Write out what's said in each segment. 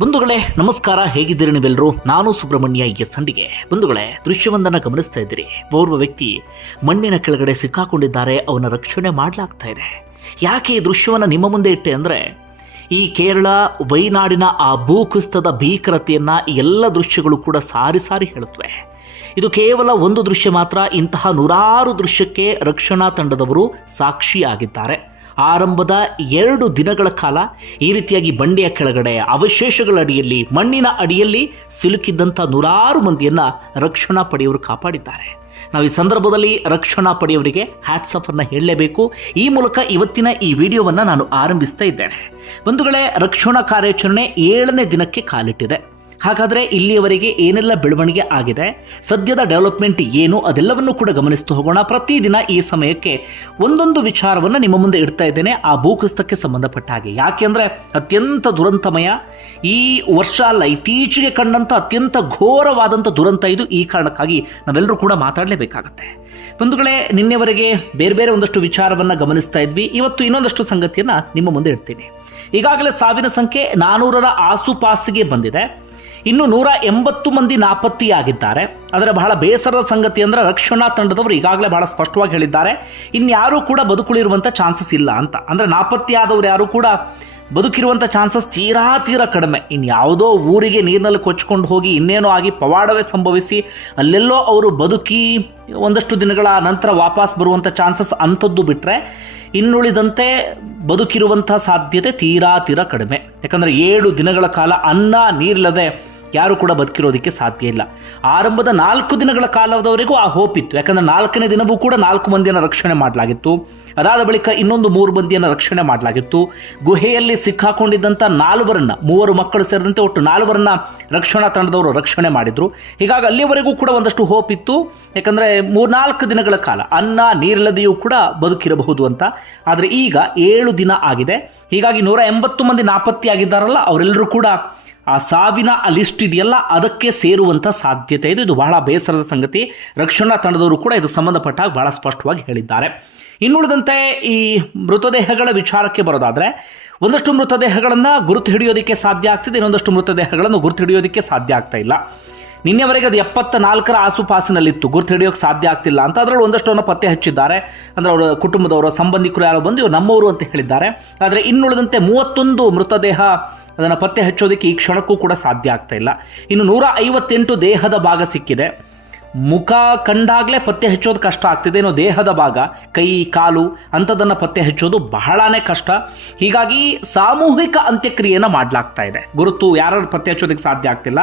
ಬಂಧುಗಳೇ ನಮಸ್ಕಾರ, ಹೇಗಿದ್ದೀರಿ ನೀವೆಲ್ಲರೂ? ನಾನು ಸುಬ್ರಹ್ಮಣ್ಯ ಸಂಡಿಗೆ. ಬಂಧುಗಳೇ, ದೃಶ್ಯವೊಂದನ್ನು ಗಮನಿಸ್ತಾ ಇದ್ದೀರಿ. ಓರ್ವ ವ್ಯಕ್ತಿ ಮಣ್ಣಿನ ಕೆಳಗಡೆ ಸಿಕ್ಕಾಕೊಂಡಿದ್ದಾರೆ, ಅವನ ರಕ್ಷಣೆ ಮಾಡಲಾಗ್ತಾ ಇದೆ. ಯಾಕೆ ಈ ದೃಶ್ಯವನ್ನು ನಿಮ್ಮ ಮುಂದೆ ಇಟ್ಟೆ ಅಂದರೆ, ಈ ಕೇರಳ ವೈನಾಡಿನ ಆ ಭೂಕುಸಿತದ ಭೀಕರತೆಯನ್ನು ಎಲ್ಲ ದೃಶ್ಯಗಳು ಕೂಡ ಸಾರಿ ಸಾರಿ ಹೇಳುತ್ತವೆ. ಇದು ಕೇವಲ ಒಂದು ದೃಶ್ಯ ಮಾತ್ರ, ಇಂತಹ ನೂರಾರು ದೃಶ್ಯಕ್ಕೆ ರಕ್ಷಣಾ ತಂಡದವರು ಸಾಕ್ಷಿಯಾಗಿದ್ದಾರೆ. ಆರಂಭದ 2 ದಿನಗಳ ಕಾಲ ಈ ರೀತಿಯಾಗಿ ಬಂಡೆಯ ಕೆಳಗಡೆ ಅವಶೇಷಗಳ ಅಡಿಯಲ್ಲಿ, ಮಣ್ಣಿನ ಅಡಿಯಲ್ಲಿ ಸಿಲುಕಿದ್ದಂಥ ನೂರಾರು ಮಂದಿಯನ್ನು ರಕ್ಷಣಾ ಪಡೆಯವರು ಕಾಪಾಡಿದ್ದಾರೆ. ನಾವು ಈ ಸಂದರ್ಭದಲ್ಲಿ ರಕ್ಷಣಾ ಪಡೆಯವರಿಗೆ ಹ್ಯಾಟ್ಸಪ್ ಅನ್ನು ಹೇಳಲೇಬೇಕು. ಈ ಮೂಲಕ ಇವತ್ತಿನ ಈ ವಿಡಿಯೋವನ್ನು ನಾನು ಆರಂಭಿಸ್ತಾ ಇದ್ದೇನೆ. ಬಂಧುಗಳೇ, ರಕ್ಷಣಾ ಕಾರ್ಯಾಚರಣೆ 7ನೇ ದಿನಕ್ಕೆ ಕಾಲಿಟ್ಟಿದೆ. ಹಾಗಾದರೆ ಇಲ್ಲಿಯವರೆಗೆ ಏನೆಲ್ಲ ಬೆಳವಣಿಗೆ ಆಗಿದೆ, ಸದ್ಯದ ಡೆವಲಪ್ಮೆಂಟ್ ಏನು, ಅದೆಲ್ಲವನ್ನು ಕೂಡ ಗಮನಿಸ್ತಾ ಹೋಗೋಣ. ಪ್ರತಿದಿನ ಈ ಸಮಯಕ್ಕೆ ಒಂದೊಂದು ವಿಚಾರವನ್ನು ನಿಮ್ಮ ಮುಂದೆ ಇಡ್ತಾ ಇದ್ದೇನೆ ಆ ಭೂಕುಸಿತಕ್ಕೆ ಸಂಬಂಧಪಟ್ಟ ಹಾಗೆ. ಯಾಕೆಂದರೆ ಅತ್ಯಂತ ದುರಂತಮಯ, ಈ ವರ್ಷ ಅಲ್ಲ ಇತ್ತೀಚೆಗೆ ಕಂಡಂಥ ಅತ್ಯಂತ ಘೋರವಾದಂಥ ದುರಂತ ಇದು. ಈ ಕಾರಣಕ್ಕಾಗಿ ನಾವೆಲ್ಲರೂ ಕೂಡ ಮಾತಾಡಲೇಬೇಕಾಗತ್ತೆ. ಬಂಧುಗಳೇ, ನಿನ್ನೆವರೆಗೆ ಬೇರೆ ಬೇರೆ ಒಂದಷ್ಟು ವಿಚಾರವನ್ನು ಗಮನಿಸ್ತಾ ಇದ್ವಿ. ಇವತ್ತು ಇನ್ನೊಂದಷ್ಟು ಸಂಗತಿಯನ್ನು ನಿಮ್ಮ ಮುಂದೆ ಇಡ್ತೀನಿ. ಈಗಾಗಲೇ ಸಾವಿನ ಸಂಖ್ಯೆ 400ರ ಆಸುಪಾಸಿಗೆ ಬಂದಿದೆ. ಇನ್ನು 180 ಮಂದಿ ನಾಪತ್ತೆಯಾಗಿದ್ದಾರೆ. ಅದರ ಬಹಳ ಬೇಸರದ ಸಂಗತಿ ಅಂದರೆ ರಕ್ಷಣಾ ತಂಡದವರು ಈಗಾಗಲೇ ಬಹಳ ಸ್ಪಷ್ಟವಾಗಿ ಹೇಳಿದ್ದಾರೆ, ಇನ್ಯಾರೂ ಕೂಡ ಬದುಕುಳಿರುವಂಥ ಚಾನ್ಸಸ್ ಇಲ್ಲ ಅಂತ. ಅಂದರೆ ನಾಪತ್ತೆಯಾದವರು ಯಾರು ಕೂಡ ಬದುಕಿರುವಂಥ ಚಾನ್ಸಸ್ ತೀರಾ ಕಡಿಮೆ. ಇನ್ಯಾವುದೋ ಊರಿಗೆ ನೀರಿನಲ್ಲಿ ಕೊಚ್ಕೊಂಡು ಹೋಗಿ ಇನ್ನೇನೋ ಆಗಿ ಪವಾಡವೇ ಸಂಭವಿಸಿ ಅಲ್ಲೆಲ್ಲೋ ಅವರು ಬದುಕಿ ಒಂದಷ್ಟು ದಿನಗಳ ನಂತರ ವಾಪಸ್ ಬರುವಂಥ ಚಾನ್ಸಸ್ ಅಂಥದ್ದು ಬಿಟ್ಟರೆ ಇನ್ನುಳಿದಂತೆ ಬದುಕಿರುವಂಥ ಸಾಧ್ಯತೆ ತೀರಾ ಕಡಿಮೆ. ಯಾಕಂದರೆ 7 ದಿನಗಳ ಕಾಲ ಅನ್ನ ನೀರಿಲ್ಲದೆ ಯಾರು ಕೂಡ ಬದುಕಿರೋದಕ್ಕೆ ಸಾಧ್ಯ ಇಲ್ಲ. ಆರಂಭದ 4 ದಿನಗಳ ಕಾಲದವರೆಗೂ ಆ ಹೋಪ್ ಇತ್ತು. ಯಾಕಂದರೆ 4ನೇ ದಿನವೂ ಕೂಡ 4 ಮಂದಿಯನ್ನು ರಕ್ಷಣೆ ಮಾಡಲಾಗಿತ್ತು. ಅದಾದ ಬಳಿಕ ಇನ್ನೊಂದು 3 ಮಂದಿಯನ್ನು ರಕ್ಷಣೆ ಮಾಡಲಾಗಿತ್ತು. ಗುಹೆಯಲ್ಲಿ ಸಿಕ್ಕಾಕೊಂಡಿದ್ದಂಥ 4ರನ್ನು, 3 ಮಕ್ಕಳು ಸೇರಿದಂತೆ ಒಟ್ಟು 4ರನ್ನು ರಕ್ಷಣಾ ತಂಡದವರು ರಕ್ಷಣೆ ಮಾಡಿದರು. ಹೀಗಾಗಿ ಅಲ್ಲಿಯವರೆಗೂ ಕೂಡ ಒಂದಷ್ಟು ಹೋಪ್ ಇತ್ತು. ಯಾಕಂದರೆ 3-4 ದಿನಗಳ ಕಾಲ ಅನ್ನ ನೀರಿಲ್ಲದೆಯೂ ಕೂಡ ಬದುಕಿರಬಹುದು ಅಂತ. ಆದರೆ ಈಗ 7 ದಿನ ಆಗಿದೆ. ಹೀಗಾಗಿ 180 ಮಂದಿ ನಾಪತ್ತೆಯಾಗಿದ್ದಾರಲ್ಲ, ಅವರೆಲ್ಲರೂ ಕೂಡ ಆ ಸಾವಿನ ಲಿಸ್ಟ್ ಇದೆಯಲ್ಲ ಅದಕ್ಕೆ ಸೇರುವಂಥ ಸಾಧ್ಯತೆ ಇದೆ. ಇದು ಬಹಳ ಬೇಸರದ ಸಂಗತಿ. ರಕ್ಷಣಾ ತಂಡದವರು ಕೂಡ ಇದು ಸಂಬಂಧಪಟ್ಟಾಗ ಬಹಳ ಸ್ಪಷ್ಟವಾಗಿ ಹೇಳಿದ್ದಾರೆ. ಇನ್ನುಳಿದಂತೆ ಈ ಮೃತದೇಹಗಳ ವಿಚಾರಕ್ಕೆ ಬರೋದಾದರೆ, ಒಂದಷ್ಟು ಮೃತದೇಹಗಳನ್ನು ಗುರುತು ಹಿಡಿಯೋದಕ್ಕೆ ಸಾಧ್ಯ ಆಗ್ತಿದೆ, ಇನ್ನೊಂದಷ್ಟು ಮೃತದೇಹಗಳನ್ನು ಗುರುತು ಹಿಡಿಯೋದಕ್ಕೆ ಸಾಧ್ಯ ಆಗ್ತಾ ಇಲ್ಲ. ನಿನ್ನೆವರೆಗೆ ಅದು 74ರ ಆಸುಪಾಸಿನಲ್ಲಿತ್ತು, ಗುರುತು ಹಿಡಿಯೋಕ್ಕೆ ಸಾಧ್ಯ ಆಗ್ತಿಲ್ಲ ಅಂತ. ಅದರಲ್ಲಿ ಒಂದಷ್ಟನ್ನು ಪತ್ತೆ ಹಚ್ಚಿದ್ದಾರೆ. ಅಂದರೆ ಅವರ ಕುಟುಂಬದವರು, ಸಂಬಂಧಿಕರು ಯಾರೋ ಬಂದು ಇವರು ನಮ್ಮವರು ಅಂತ ಹೇಳಿದ್ದಾರೆ. ಆದರೆ ಇನ್ನುಳಿದಂತೆ 31 ಮೃತದೇಹ ಅದನ್ನು ಪತ್ತೆ ಹಚ್ಚೋದಕ್ಕೆ ಈ ಕ್ಷಣಕ್ಕೂ ಕೂಡ ಸಾಧ್ಯ ಆಗ್ತಾ ಇಲ್ಲ. ಇನ್ನು 158 ದೇಹದ ಭಾಗ ಸಿಕ್ಕಿದೆ. ಮುಖ ಕಂಡಾಗಲೇ ಪತ್ತೆ ಹಚ್ಚೋದು ಕಷ್ಟ ಆಗ್ತಿದೆ. ಇನ್ನು ದೇಹದ ಭಾಗ, ಕೈ ಕಾಲು ಅಂಥದ್ದನ್ನು ಪತ್ತೆ ಹಚ್ಚೋದು ಬಹಳನೇ ಕಷ್ಟ. ಹೀಗಾಗಿ ಸಾಮೂಹಿಕ ಅಂತ್ಯಕ್ರಿಯೆಯನ್ನು ಮಾಡಲಾಗ್ತಾ ಇದೆ. ಗುರುತು ಯಾರು ಪತ್ತೆ ಹಚ್ಚೋದಕ್ಕೆ ಸಾಧ್ಯ ಆಗ್ತಿಲ್ಲ.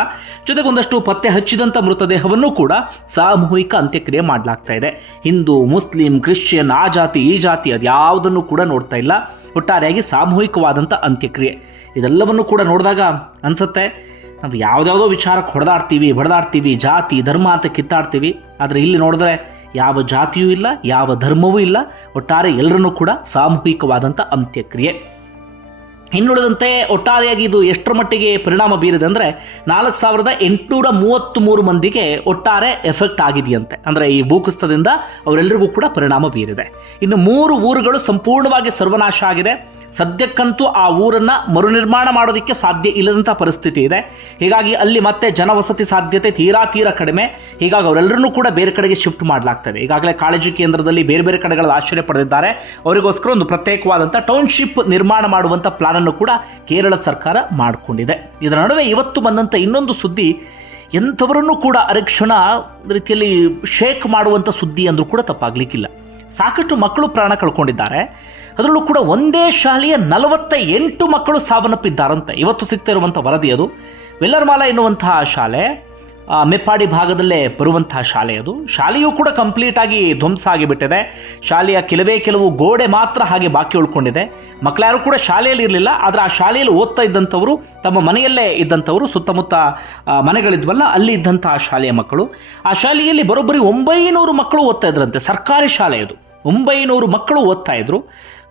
ಜೊತೆಗೆ ಒಂದಷ್ಟು ಪತ್ತೆ ಹಚ್ಚಿದಂಥ ಮೃತದೇಹವನ್ನು ಕೂಡ ಸಾಮೂಹಿಕ ಅಂತ್ಯಕ್ರಿಯೆ ಮಾಡಲಾಗ್ತಾ ಇದೆ. ಹಿಂದೂ, ಮುಸ್ಲಿಂ, ಕ್ರಿಶ್ಚಿಯನ್, ಆ ಜಾತಿ ಈ ಜಾತಿ ಅದ್ಯಾವುದನ್ನು ಕೂಡ ನೋಡ್ತಾ ಇಲ್ಲ. ಒಟ್ಟಾರೆಯಾಗಿ ಸಾಮೂಹಿಕವಾದಂಥ ಅಂತ್ಯಕ್ರಿಯೆ. ಇದೆಲ್ಲವನ್ನು ಕೂಡ ನೋಡಿದಾಗ ಅನಿಸುತ್ತೆ, ನಾವು ಯಾವುದ್ಯಾವುದೋ ವಿಚಾರಕ್ಕೆ ಬಡದಾಡ್ತೀವಿ, ಜಾತಿ ಧರ್ಮ ಅಂತ ಕಿತ್ತಾಡ್ತೀವಿ. ಆದರೆ ಇಲ್ಲಿ ನೋಡಿದ್ರೆ ಯಾವ ಜಾತಿಯೂ ಇಲ್ಲ, ಯಾವ ಧರ್ಮವೂ ಇಲ್ಲ. ಒಟ್ಟಾರೆ ಎಲ್ಲರನ್ನೂ ಕೂಡ ಸಾಮೂಹಿಕವಾದಂಥ ಅಂತ್ಯಕ್ರಿಯೆ. ಇನ್ನುಳಿದಂತೆ ಒಟ್ಟಾರೆಯಾಗಿ ಇದು ಎಷ್ಟರ ಮಟ್ಟಿಗೆ ಪರಿಣಾಮ ಬೀರಿದೆ ಅಂದರೆ 4833 ಮಂದಿಗೆ ಒಟ್ಟಾರೆ ಎಫೆಕ್ಟ್ ಆಗಿದೆಯಂತೆ. ಅಂದರೆ ಈ ಭೂಕುಸಿತದಿಂದ ಅವರೆಲ್ಲರಿಗೂ ಕೂಡ ಪರಿಣಾಮ ಬೀರಿದೆ. ಇನ್ನು 3 ಊರುಗಳು ಸಂಪೂರ್ಣವಾಗಿ ಸರ್ವನಾಶ ಆಗಿದೆ. ಸದ್ಯಕ್ಕಂತೂ ಆ ಊರನ್ನು ಮರುನಿರ್ಮಾಣ ಮಾಡೋದಕ್ಕೆ ಸಾಧ್ಯ ಇಲ್ಲದಂಥ ಪರಿಸ್ಥಿತಿ ಇದೆ. ಹೀಗಾಗಿ ಅಲ್ಲಿ ಮತ್ತೆ ಜನವಸತಿ ಸಾಧ್ಯತೆ ತೀರಾ ಕಡಿಮೆ. ಹೀಗಾಗಿ ಅವರೆಲ್ಲರನ್ನೂ ಕೂಡ ಬೇರೆ ಕಡೆಗೆ ಶಿಫ್ಟ್ ಮಾಡಲಾಗ್ತದೆ. ಈಗಾಗಲೇ ಕಾಳಜಿ ಕೇಂದ್ರದಲ್ಲಿ ಬೇರೆ ಬೇರೆ ಕಡೆಗಳಲ್ಲಿ ಆಶ್ರಯ ಪಡೆದಿದ್ದಾರೆ. ಅವರಿಗೋಸ್ಕರ ಒಂದು ಪ್ರತ್ಯೇಕವಾದಂಥ ಟೌನ್ಶಿಪ್ ನಿರ್ಮಾಣ ಮಾಡುವಂಥ ಪ್ಲಾನ್ ಕೂಡ ಕೇರಳ ಸರ್ಕಾರ ಮಾಡಿಕೊಂಡಿದೆ. ಇದರ ನಡುವೆ ಇವತ್ತು ಬಂದಂಥ ಇನ್ನೊಂದು ಸುದ್ದಿ ಎಂಥವರನ್ನು ಕೂಡ ಅರೆಕ್ಷಣ ರೀತಿಯಲ್ಲಿ ಶೇಕ್ ಮಾಡುವಂಥ ಸುದ್ದಿ ಅಂದರೂ ಕೂಡ ತಪ್ಪಾಗಲಿಕ್ಕಿಲ್ಲ. ಸಾಕಷ್ಟು ಮಕ್ಕಳು ಪ್ರಾಣ ಕಳ್ಕೊಂಡಿದ್ದಾರೆ. ಅದರಲ್ಲೂ ಕೂಡ ಒಂದೇ ಶಾಲೆಯ 48 ಮಕ್ಕಳು ಸಾವನ್ನಪ್ಪಿದ್ದಾರಂತೆ. ಇವತ್ತು ಸಿಗ್ತಾ ಇರುವಂಥ ವರದಿ ಅದು. ವೆಲ್ಲರ್ಮಾಲ ಎನ್ನುವಂತಹ ಶಾಲೆ ಮೆಪ್ಪಾಡಿ ಭಾಗದಲ್ಲೇ ಬರುವಂತಹ ಶಾಲೆ ಅದು. ಶಾಲೆಯೂ ಕೂಡ ಕಂಪ್ಲೀಟ್ ಆಗಿ ಧ್ವಂಸ ಆಗಿಬಿಟ್ಟಿದೆ. ಶಾಲೆಯ ಕೆಲವು ಗೋಡೆ ಮಾತ್ರ ಹಾಗೆ ಬಾಕಿ ಉಳ್ಕೊಂಡಿದೆ. ಮಕ್ಕಳ್ಯಾರು ಕೂಡ ಶಾಲೆಯಲ್ಲಿ ಇರಲಿಲ್ಲ. ಆದರೆ ಆ ಶಾಲೆಯಲ್ಲಿ ಓದ್ತಾ ಇದ್ದಂಥವರು, ತಮ್ಮ ಮನೆಯಲ್ಲೇ ಇದ್ದಂಥವರು, ಸುತ್ತಮುತ್ತ ಮನೆಗಳಿದ್ವಲ್ಲ ಅಲ್ಲಿ ಇದ್ದಂತಹ ಶಾಲೆಯ ಮಕ್ಕಳು. ಆ ಶಾಲೆಯಲ್ಲಿ ಬರೋಬ್ಬರಿ 900 ಮಕ್ಕಳು ಓದ್ತಾ ಇದ್ರಂತೆ. ಸರ್ಕಾರಿ ಶಾಲೆ ಅದು. 900 ಮಕ್ಕಳು ಓದ್ತಾ ಇದ್ರು.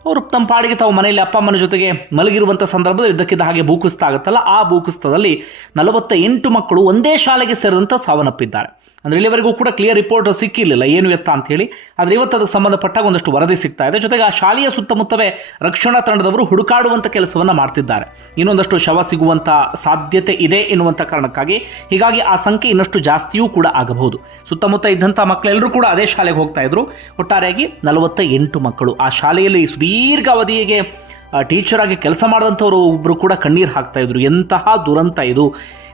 ಅವರು ತಮ್ಮ ಪಾಡಿಗೆ ತಾವು ಮನೆಯಲ್ಲಿ ಅಪ್ಪ ಅಮ್ಮನ ಜೊತೆಗೆ ಮಲಗಿರುವಂಥ ಸಂದರ್ಭದಲ್ಲಿ ಇದ್ದಕ್ಕಿದ್ದ ಹಾಗೆ ಭೂಕುಸಿತ ಆಗುತ್ತಲ್ಲ, ಆ ಭೂಕುಸಿತದಲ್ಲಿ 48 ಮಕ್ಕಳು ಒಂದೇ ಶಾಲೆಗೆ ಸೇರಿದಂಥ ಸಾವನ್ನಪ್ಪಿದ್ದಾರೆ. ಅಂದರೆ ಇಲ್ಲಿವರೆಗೂ ಕೂಡ ಕ್ಲಿಯರ್ ರಿಪೋರ್ಟ್ ಸಿಕ್ಕಿರಲಿಲ್ಲ ಏನು ಎತ್ತ ಅಂತೇಳಿ. ಆದರೆ ಇವತ್ತು ಅದಕ್ಕೆ ಸಂಬಂಧಪಟ್ಟಾಗ ಒಂದಷ್ಟು ವರದಿ ಸಿಗ್ತಾ ಇದೆ. ಜೊತೆಗೆ ಆ ಶಾಲೆಯ ಸುತ್ತಮುತ್ತವೇ ರಕ್ಷಣಾ ತಂಡದವರು ಹುಡುಕಾಡುವಂಥ ಕೆಲಸವನ್ನು ಮಾಡ್ತಿದ್ದಾರೆ. ಇನ್ನೊಂದಷ್ಟು ಶವ ಸಿಗುವಂಥ ಸಾಧ್ಯತೆ ಇದೆ ಎನ್ನುವಂಥ ಕಾರಣಕ್ಕಾಗಿ ಹೀಗಾಗಿ ಆ ಸಂಖ್ಯೆ ಇನ್ನಷ್ಟು ಜಾಸ್ತಿಯೂ ಕೂಡ ಆಗಬಹುದು. ಸುತ್ತಮುತ್ತ ಇದ್ದಂಥ ಮಕ್ಕಳೆಲ್ಲರೂ ಕೂಡ ಅದೇ ಶಾಲೆಗೆ ಹೋಗ್ತಾ ಇದ್ರು. ಒಟ್ಟಾರೆಯಾಗಿ 48 ಮಕ್ಕಳು ಆ ಶಾಲೆಯಲ್ಲಿ ಸುದೀರ್ಘ ಅವಧಿಗೆ ಟೀಚರ್ ಆಗಿ ಕೆಲಸ ಮಾಡಿದಂಥವರು ಒಬ್ಬರು ಕೂಡ ಕಣ್ಣೀರು ಹಾಕ್ತಾ ಇದ್ರು. ಎಂತಹ ದುರಂತ ಇದು,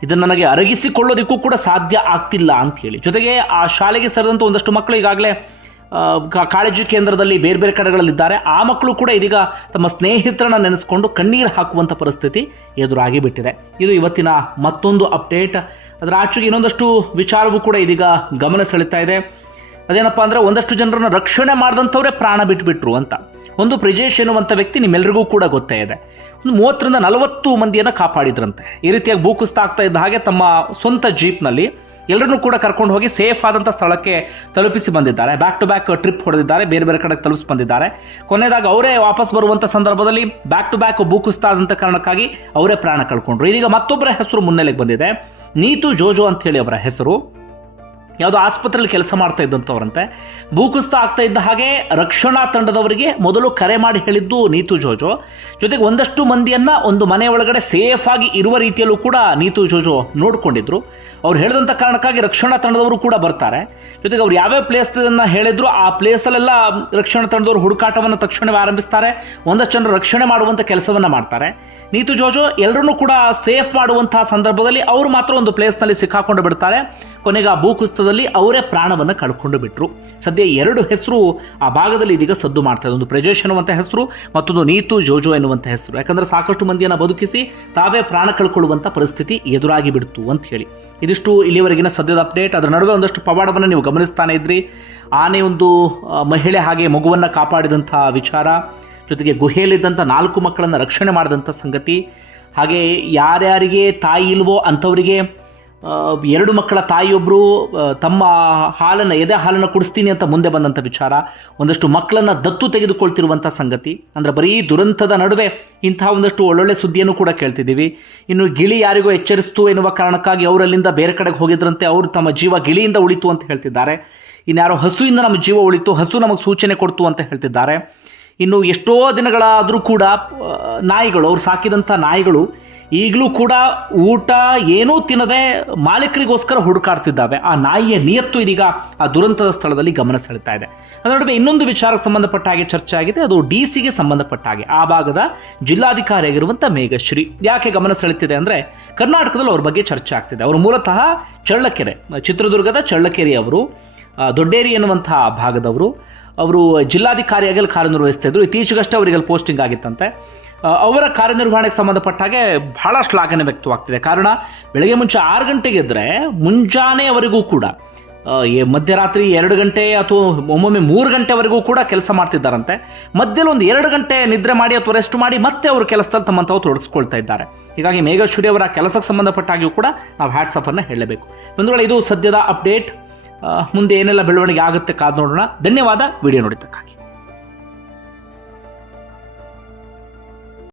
ಇದನ್ನು ನನಗೆ ಅರಗಿಸಿಕೊಳ್ಳೋದಕ್ಕೂ ಕೂಡ ಸಾಧ್ಯ ಆಗ್ತಿಲ್ಲ ಅಂತ ಹೇಳಿ. ಜೊತೆಗೆ ಆ ಶಾಲೆಗೆ ಸೇರಿದಂಥ ಒಂದಷ್ಟು ಮಕ್ಕಳು ಈಗಾಗಲೇ ಕಾಳಜಿ ಕೇಂದ್ರದಲ್ಲಿ ಬೇರೆ ಬೇರೆ ಕಡೆಗಳಲ್ಲಿದ್ದಾರೆ. ಆ ಮಕ್ಕಳು ಕೂಡ ಇದೀಗ ತಮ್ಮ ಸ್ನೇಹಿತರನ್ನ ನೆನೆಸ್ಕೊಂಡು ಕಣ್ಣೀರು ಹಾಕುವಂಥ ಪರಿಸ್ಥಿತಿ ಎದುರಾಗಿ ಬಿಟ್ಟಿದೆ. ಇದು ಇವತ್ತಿನ ಮತ್ತೊಂದು ಅಪ್ಡೇಟ್. ಅದರ ಆಚೆಗೆ ಇನ್ನೊಂದಷ್ಟು ವಿಚಾರವೂ ಕೂಡ ಇದೀಗ ಗಮನ ಸೆಳೀತಾ ಇದೆ. ಅದೇನಪ್ಪ ಅಂದರೆ ಒಂದಷ್ಟು ಜನರನ್ನು ರಕ್ಷಣೆ ಮಾಡಿದಂಥವರೇ ಪ್ರಾಣ ಬಿಟ್ಬಿಟ್ರು ಅಂತ. ಒಂದು ಬ್ರಿಜೇಶ್ ಎನ್ನುವಂಥ ವ್ಯಕ್ತಿ ನಿಮ್ಮೆಲ್ಲರಿಗೂ ಕೂಡ ಗೊತ್ತೇ ಇದೆ. ಒಂದು 30-40 ಮಂದಿಯನ್ನು ಕಾಪಾಡಿದ್ರಂತೆ. ಈ ರೀತಿಯಾಗಿ ಭೂಕುಸಿತ ಆಗ್ತಾ ಇದ್ದ ಹಾಗೆ ತಮ್ಮ ಸ್ವಂತ ಜೀಪ್ನಲ್ಲಿ ಎಲ್ಲರನ್ನೂ ಕೂಡ ಕರ್ಕೊಂಡು ಹೋಗಿ ಸೇಫ್ ಆದಂಥ ಸ್ಥಳಕ್ಕೆ ತಲುಪಿಸಿ ಬಂದಿದ್ದಾರೆ. ಬ್ಯಾಕ್ ಟು ಬ್ಯಾಕ್ ಟ್ರಿಪ್ ಹೊಡೆದಿದ್ದಾರೆ, ಬೇರೆ ಬೇರೆ ಕಡೆಗೆ ತಲುಪಿಸಿ ಬಂದಿದ್ದಾರೆ. ಕೊನೆಯದಾಗಿ ಅವರೇ ವಾಪಸ್ ಬರುವಂಥ ಸಂದರ್ಭದಲ್ಲಿ ಬ್ಯಾಕ್ ಟು ಬ್ಯಾಕ್ ಭೂಕುಸಿತ ಆದಂಥ ಕಾರಣಕ್ಕಾಗಿ ಅವರೇ ಪ್ರಾಣ ಕಳ್ಕೊಂಡ್ರು. ಇದೀಗ ಮತ್ತೊಬ್ಬರ ಹೆಸರು ಮುನ್ನೆಲೆಗೆ ಬಂದಿದೆ. ನೀತು ಜೋಜೋ ಅಂತ ಹೇಳಿ ಅವರ ಹೆಸರು. ಯಾವುದೋ ಆಸ್ಪತ್ರೆಯಲ್ಲಿ ಕೆಲಸ ಮಾಡ್ತಾ ಇದ್ದಂಥವ್ರಂತೆ. ಭೂಕುಸಿತ ಆಗ್ತಾ ಇದ್ದ ಹಾಗೆ ರಕ್ಷಣಾ ತಂಡದವರಿಗೆ ಮೊದಲು ಕರೆ ಮಾಡಿ ಹೇಳಿದ್ದು ನೀತು ಜೋಜೋ. ಜೊತೆಗೆ ಒಂದಷ್ಟು ಮಂದಿಯನ್ನು ಒಂದು ಮನೆ ಒಳಗಡೆ ಸೇಫ್ ಆಗಿ ಇರುವ ರೀತಿಯಲ್ಲೂ ಕೂಡ ನೀತು ಜೋಜೋ ನೋಡಿಕೊಂಡಿದ್ರು. ಅವ್ರು ಹೇಳಿದಂಥ ಕಾರಣಕ್ಕಾಗಿ ರಕ್ಷಣಾ ತಂಡದವರು ಕೂಡ ಬರ್ತಾರೆ. ಜೊತೆಗೆ ಅವ್ರು ಯಾವ್ಯಾವ ಪ್ಲೇಸನ್ನು ಹೇಳಿದ್ರು ಆ ಪ್ಲೇಸಲ್ಲೆಲ್ಲ ರಕ್ಷಣಾ ತಂಡದವರು ಹುಡುಕಾಟವನ್ನು ತಕ್ಷಣವೇ ಆರಂಭಿಸ್ತಾರೆ. ಒಂದಷ್ಟು ಜನರು ರಕ್ಷಣೆ ಮಾಡುವಂಥ ಕೆಲಸವನ್ನು ಮಾಡ್ತಾರೆ. ನೀತು ಜೋಜೋ ಎಲ್ಲರನ್ನೂ ಕೂಡ ಸೇಫ್ ಮಾಡುವಂತಹ ಸಂದರ್ಭದಲ್ಲಿ ಅವರು ಮಾತ್ರ ಒಂದು ಪ್ಲೇಸ್ನಲ್ಲಿ ಸಿಕ್ಕಾಕೊಂಡು ಬಿಡ್ತಾರೆ. ಕೊನೆಗೆ ಆ ಭೂಕುಸಿತದಲ್ಲಿ ಅವರೇ ಪ್ರಾಣವನ್ನು ಕಳ್ಕೊಂಡು ಬಿಟ್ರು. ಸದ್ಯ 2 ಹೆಸರು ಆ ಭಾಗದಲ್ಲಿ ಇದೀಗ ಸದ್ದು ಮಾಡ್ತಾ ಇದೆ. ಒಂದು ಬ್ರಿಜೇಶ್ ಎನ್ನುವಂಥ ಹೆಸರು, ಮತ್ತೊಂದು ನೀತು ಜೋಜೋ ಎನ್ನುವಂಥ ಹೆಸರು. ಯಾಕಂದರೆ ಸಾಕಷ್ಟು ಮಂದಿಯನ್ನು ಬದುಕಿಸಿ ತಾವೇ ಪ್ರಾಣ ಕಳ್ಕೊಳ್ಳುವಂಥ ಪರಿಸ್ಥಿತಿ ಎದುರಾಗಿ ಬಿಡ್ತು ಅಂತ ಹೇಳಿ. ಇದಿಷ್ಟು ಇಲ್ಲಿವರೆಗಿನ ಸದ್ಯದ ಅಪ್ಡೇಟ್. ಅದರ ನಡುವೆ ಒಂದಷ್ಟು ಪವಾಡವನ್ನು ನೀವು ಗಮನಿಸ್ತಾನೆ ಇದ್ರಿ. ಆನೆ ಒಂದು ಮಹಿಳೆ ಹಾಗೆ ಮಗುವನ್ನು ಕಾಪಾಡಿದಂಥ ವಿಚಾರ, ಜೊತೆಗೆ ಗುಹೆಯಲ್ಲಿದ್ದಂಥ 4 ಮಕ್ಕಳನ್ನು ರಕ್ಷಣೆ ಮಾಡಿದಂಥ ಸಂಗತಿ, ಹಾಗೆ ಯಾರ್ಯಾರಿಗೆ ತಾಯಿ ಇಲ್ವೋ ಅಂಥವರಿಗೆ 2 ಮಕ್ಕಳ ತಾಯಿಯೊಬ್ಬರು ತಮ್ಮ ಎದೆ ಹಾಲನ್ನು ಕುಡಿಸ್ತೀನಿ ಅಂತ ಮುಂದೆ ಬಂದಂಥ ವಿಚಾರ, ಒಂದಷ್ಟು ಮಕ್ಕಳನ್ನು ದತ್ತು ತೆಗೆದುಕೊಳ್ತಿರುವಂಥ ಸಂಗತಿ. ಅಂದರೆ ಬರೀ ದುರಂತದ ನಡುವೆ ಇಂತಹ ಒಂದಷ್ಟು ಒಳ್ಳೊಳ್ಳೆ ಸುದ್ದಿಯನ್ನು ಕೂಡ ಕೇಳ್ತಿದ್ದೀವಿ. ಇನ್ನು ಗಿಳಿ ಯಾರಿಗೂ ಎಚ್ಚರಿಸ್ತು ಎನ್ನುವ ಕಾರಣಕ್ಕಾಗಿ ಅವರಲ್ಲಿಂದ ಬೇರೆ ಕಡೆಗೆ ಹೋಗಿದ್ರಂತೆ. ಅವರು ತಮ್ಮ ಜೀವ ಗಿಳಿಯಿಂದ ಉಳಿತು ಅಂತ ಹೇಳ್ತಿದ್ದಾರೆ. ಇನ್ಯಾರೋ ಹಸುವಿಂದ ನಮ್ಮ ಜೀವ ಉಳಿತು, ಹಸು ನಮಗೆ ಸೂಚನೆ ಕೊಡ್ತು ಅಂತ ಹೇಳ್ತಿದ್ದಾರೆ. ಇನ್ನು ಎಷ್ಟೋ ದಿನಗಳಾದರೂ ಕೂಡ ನಾಯಿಗಳು, ಅವ್ರು ಸಾಕಿದಂಥ ನಾಯಿಗಳು ಈಗಲೂ ಕೂಡ ಊಟ ಏನೂ ತಿನ್ನದೆ ಮಾಲೀಕರಿಗೋಸ್ಕರ ಹುಡುಕಾಡ್ತಿದ್ದಾವೆ. ಆ ನಾಯಿಯ ನಿಯತ್ತು ಇದೀಗ ಆ ದುರಂತದ ಸ್ಥಳದಲ್ಲಿ ಗಮನ ಸೆಳೀತಾ ಇದೆ. ಅದರ ನಡುವೆ ಇನ್ನೊಂದು ವಿಚಾರಕ್ಕೆ ಸಂಬಂಧಪಟ್ಟ ಹಾಗೆ ಚರ್ಚೆ ಆಗಿದೆ. ಅದು DC ಸಂಬಂಧಪಟ್ಟ ಹಾಗೆ ಆ ಭಾಗದ ಜಿಲ್ಲಾಧಿಕಾರಿಯಾಗಿರುವಂಥ ಮೇಘಶ್ರೀ. ಯಾಕೆ ಗಮನ ಸೆಳೀತಿದೆ ಅಂದರೆ ಕರ್ನಾಟಕದಲ್ಲಿ ಅವ್ರ ಬಗ್ಗೆ ಚರ್ಚೆ ಆಗ್ತಿದೆ. ಅವರು ಮೂಲತಃ ಚಳ್ಳಕೆರೆ, ಚಿತ್ರದುರ್ಗದ ಚಳ್ಳಕೆರೆಯವರು, ದೊಡ್ಡೇರಿ ಎನ್ನುವಂತಹ ಭಾಗದವರು. ಅವರು ಜಿಲ್ಲಾಧಿಕಾರಿಯಾಗಿ ಕಾರ್ಯನಿರ್ವಹಿಸ್ತಾ ಇದ್ರು. ಇತ್ತೀಚೆಗಷ್ಟೇ ಅವರಿಗೆ ಪೋಸ್ಟಿಂಗ್ ಆಗಿತ್ತಂತೆ. ಅವರ ಕಾರ್ಯನಿರ್ವಹಣೆಗೆ ಸಂಬಂಧಪಟ್ಟ ಹಾಗೆ ಬಹಳ ಶ್ಲಾಘನೆ ವ್ಯಕ್ತವಾಗ್ತಿದೆ. ಕಾರಣ ಬೆಳಗ್ಗೆ ಮುಂಚೆ 6 ಗಂಟೆಗೆ ಎದ್ದರೆ ಮುಂಜಾನೆಯವರೆಗೂ ಕೂಡ ಮಧ್ಯರಾತ್ರಿ 2 ಗಂಟೆ ಅಥವಾ ಒಮ್ಮೊಮ್ಮೆ 3 ಗಂಟೆವರೆಗೂ ಕೂಡ ಕೆಲಸ ಮಾಡ್ತಿದ್ದಾರಂತೆ. ಮಧ್ಯದಲ್ಲಿ ಒಂದು 2 ಗಂಟೆ ನಿದ್ರೆ ಮಾಡಿ ಅಥವಾ ರೆಸ್ಟ್ ಮಾಡಿ ಮತ್ತೆ ಅವರು ಕೆಲಸದಲ್ಲಿ ತಮ್ಮಂಥವು ತೊಡಗಿಸ್ಕೊಳ್ತಾ ಇದ್ದಾರೆ. ಹೀಗಾಗಿ ಮೇಘಶ್ರೀ ಅವರ ಕೆಲಸಕ್ಕೆ ಸಂಬಂಧಪಟ್ಟ ಹಾಗೆಯೂ ಕೂಡ ನಾವು ಹ್ಯಾಟ್ಸಪ್ಪನ್ನು ಹೇಳಬೇಕು. ಬಂಧುಗಳೇ, ಇದು ಸದ್ಯದ ಅಪ್ಡೇಟ್. ಮುಂದೆ ಏನೆಲ್ಲ ಬೆಳವಣಿಗೆ ಆಗುತ್ತೆ ಕಾದು ನೋಡೋಣ. ಧನ್ಯವಾದ ವಿಡಿಯೋ ನೋಡಿದ್ದಕ್ಕಾಗಿ.